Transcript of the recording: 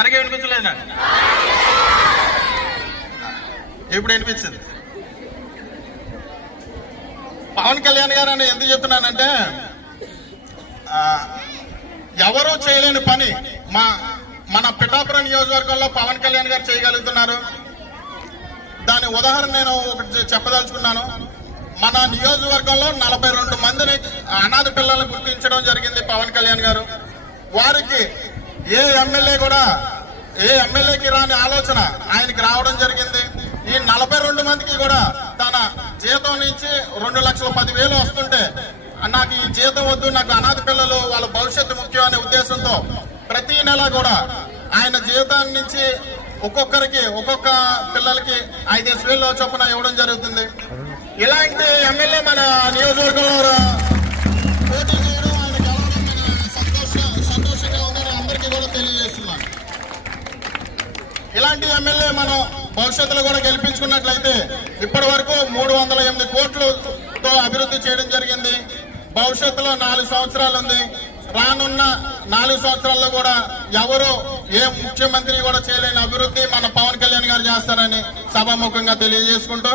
సరిగా వినిపించలేదా? ఇప్పుడు వినిపించింది. పవన్ కళ్యాణ్ గారు అని ఎందుకు చెప్తున్నానంటే, ఎవరూ చేయలేని పని మన పిఠాపురం నియోజకవర్గంలో పవన్ కళ్యాణ్ గారు చేయగలుగుతున్నారు. దాని ఉదాహరణ నేను ఒకటి చెప్పదలుచుకున్నాను. మన నియోజకవర్గంలో 42 మందిని అనాథ పిల్లలను గుర్తించడం జరిగింది పవన్ కళ్యాణ్ గారు. వారికి ఏ ఎమ్మెల్యేకి రాని ఆలోచన ఆయనకి రావడం జరిగింది. ఈ 42 మందికి కూడా తన జీతం నుంచి 2,10,000 వస్తుంటే, నాకు ఈ జీతం వద్దు, నాకు అనాథ పిల్లలు వాళ్ళ భవిష్యత్తు ముఖ్యం అనే ఉద్దేశంతో ప్రతి నెల కూడా ఆయన జీతాన్ని నుంచి ఒక్కొక్క పిల్లలకి 5,000 చొప్పున ఇవ్వడం జరుగుతుంది. ఇలాంటి ఎమ్మెల్యే మన నియోజకవర్గంలో పోటీ చేయడం, ఆయన గెలవడం మన సంతోషంగా ఉందని అందరికీ కూడా తెలియజేస్తున్నాను. ఇలాంటి ఎమ్మెల్యే మనం భవిష్యత్తులో కూడా గెలిపించుకున్నట్లయితే ఇప్పటి వరకు 308 కోట్లతో అభివృద్ధి చేయడం జరిగింది. భవిష్యత్తులో 4 సంవత్సరాలు ఉంది. రానున్న 4 సంవత్సరాల్లో కూడా ఎవరు ఏ ముఖ్యమంత్రి కూడా చేయలేని అభివృద్ధి మన పవన్ కళ్యాణ్ గారు చేస్తారని సభాముఖంగా తెలియజేసుకుంటూ